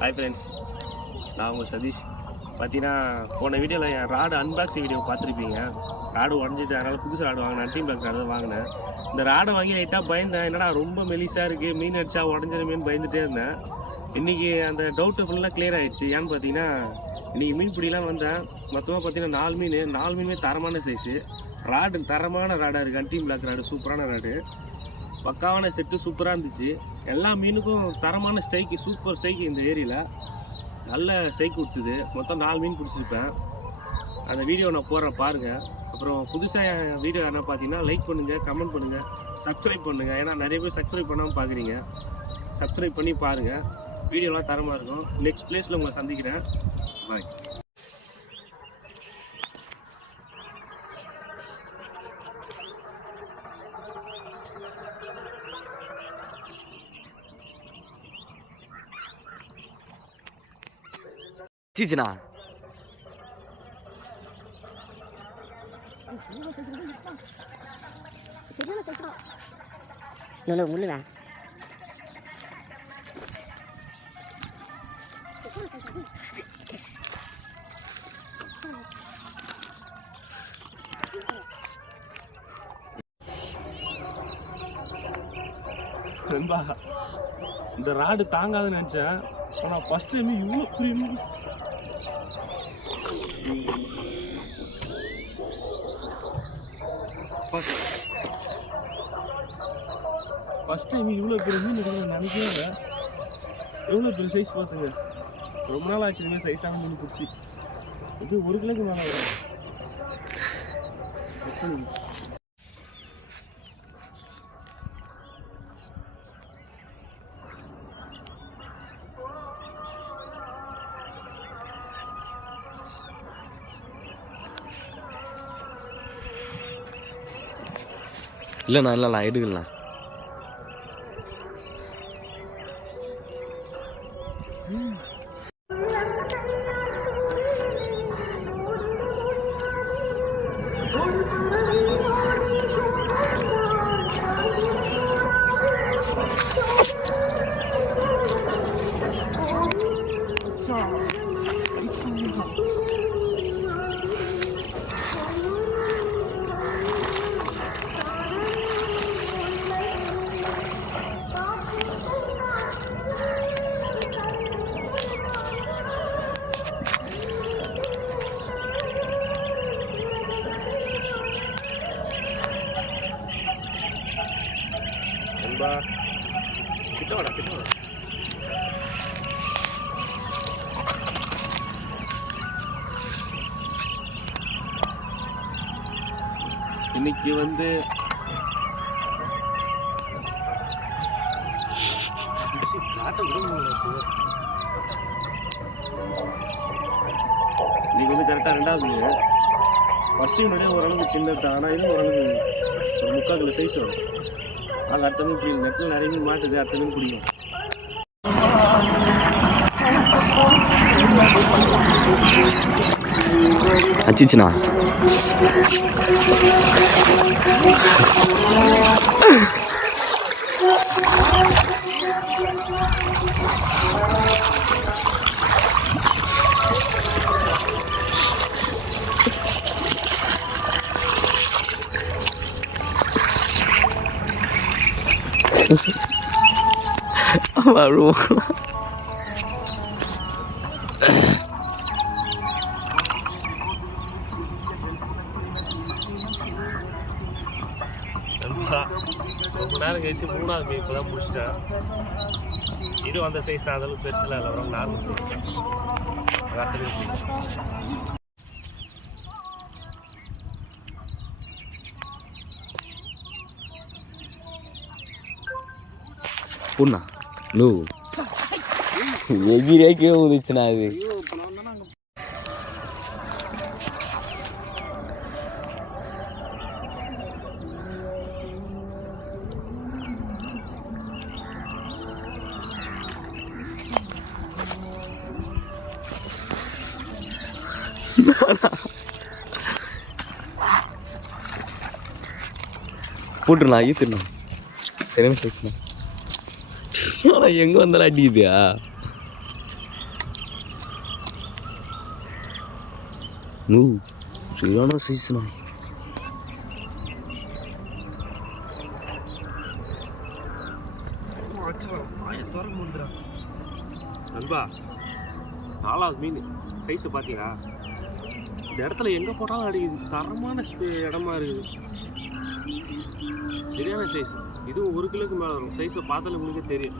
Hi friends, நான் உங்கள் சதீஷ். பார்த்தீங்கன்னா போன வீடியோவில் என் ராடு அன்பாக்சிங் வீடியோ பார்த்துருப்பீங்க. ராடு உடஞ்சிட்டு அதனால் புதுசு ராடு வாங்கினேன். டீம் பிளாக் ராடு வாங்கினேன். இந்த ராடை வாங்கி லைட்டாக பயந்தேன். என்னடா ரொம்ப மெலிசாக இருக்குது, மீன் அடிச்சா உடஞ்சிருமேன்னு பயந்துகிட்டே இருந்தேன். இன்றைக்கி அந்த டவுட்டு ஃபுல்லாக கிளியர் ஆகிடுச்சு. ஏன்னு பார்த்தீங்கன்னா இன்றைக்கி மீன் பிடிலாம் வந்தேன். மொத்தமாக பார்த்தீங்கன்னா 4 மீனுமே தரமான சைஸு. ராடு தரமான ராடாக இருக்குது. டீம் பிளாக் ராடு சூப்பரான ராடு, பக்காவான செட்டு, சூப்பராக இருந்துச்சு. எல்லா மீனுக்கும் தரமான ஸ்ட்ரைக்கு, சூப்பர் ஸ்ட்ரைக்கு. இந்த ஏரியில் நல்ல ஸ்ட்ரைக் கொடுத்துது. மொத்தம் 4 மீன் பிடிச்சிருப்பேன். அந்த வீடியோ நான் போடுறேன் பாருங்கள். அப்புறம் புதுசாக வீடியோ என்ன பார்த்தீங்கன்னா லைக் பண்ணுங்கள், கமெண்ட் பண்ணுங்கள், சப்ஸ்கிரைப் பண்ணுங்கள். ஏன்னா நிறைய பேர் சப்ஸ்கிரைப் பண்ணாமல் பார்க்குறீங்க. சப்ஸ்கிரைப் பண்ணி பாருங்கள், வீடியோலாம் தரமாக இருக்கும். நெக்ஸ்ட் பிளேஸில் உங்களை சந்திக்கிறேன். பாய். சீச்சனா லோ முள்ளுவா இந்த ராடு தாங்காதுன்னு நினச்சேன். ஆனால் ஃபஸ்ட் டைம் இவ்வளோ பெரிய மீன். ஃபஸ்ட் டைம் இவ்வளோ பெரிய மீன் இருக்குன்னு நினைக்கவே இல்லை. எவ்வளோ பெரிய சைஸ் பார்த்துங்க. ரொம்ப நாள் ஆச்சு இதுமாதிரி சைஸான மீன் பிடிச்சி. இது 1 கிலோக்கு மேலே வரும். இல்லைண்ணா எடுக்கலாம். இன்னைக்கு வந்து இன்னைக்கு வந்து கரெக்டாக 2வது மீன். ஃபஸ்ட்டு மீனே ஓரளவுக்கு சின்னது தான். ஆனால் இது ஓரளவுக்கு ஒரு 3/4 கிலோ சைஸ் வரும். அது அடுத்த மீன் பிடிக்கும். இந்த இடத்துல நிறைய மீன் மாட்டுது. அடுத்த மீன் பிடிக்கும். அச்சிச்சுண்ணா ரொம்ப நேரம் கழிச்சு 3வது மீன் இப்போ தான் முடிச்சிட்டேன். இது அந்த சைஸ் தான், அதளவுக்கு பெருசுலாம் இல்லை, வரும் நார்மல் சைஸ் தான். பொண்ணா நோ எகிரே கீழே ஊதிச்சுண்ணா. இது போட்டுருண்ணா ஈத்துண்ணா. சரியான சைஸ்ண்ணா. ஆனால் எங்கே வந்தாலும் அடிக்குதா? நூ சரியான சைஸ்ண்ணா. நண்பா 4வது மீன் சைஸை பார்த்தீங்களா? இந்த இடத்துல எங்கே போட்டாலும் அடிக்குது. தரமான இடமா இருக்குது. சரியான சைஸ். இதுவும் 1 கிலோக்கு மேலே வரும். சைஸை பார்த்தாலே உங்களுக்கே தெரியும்.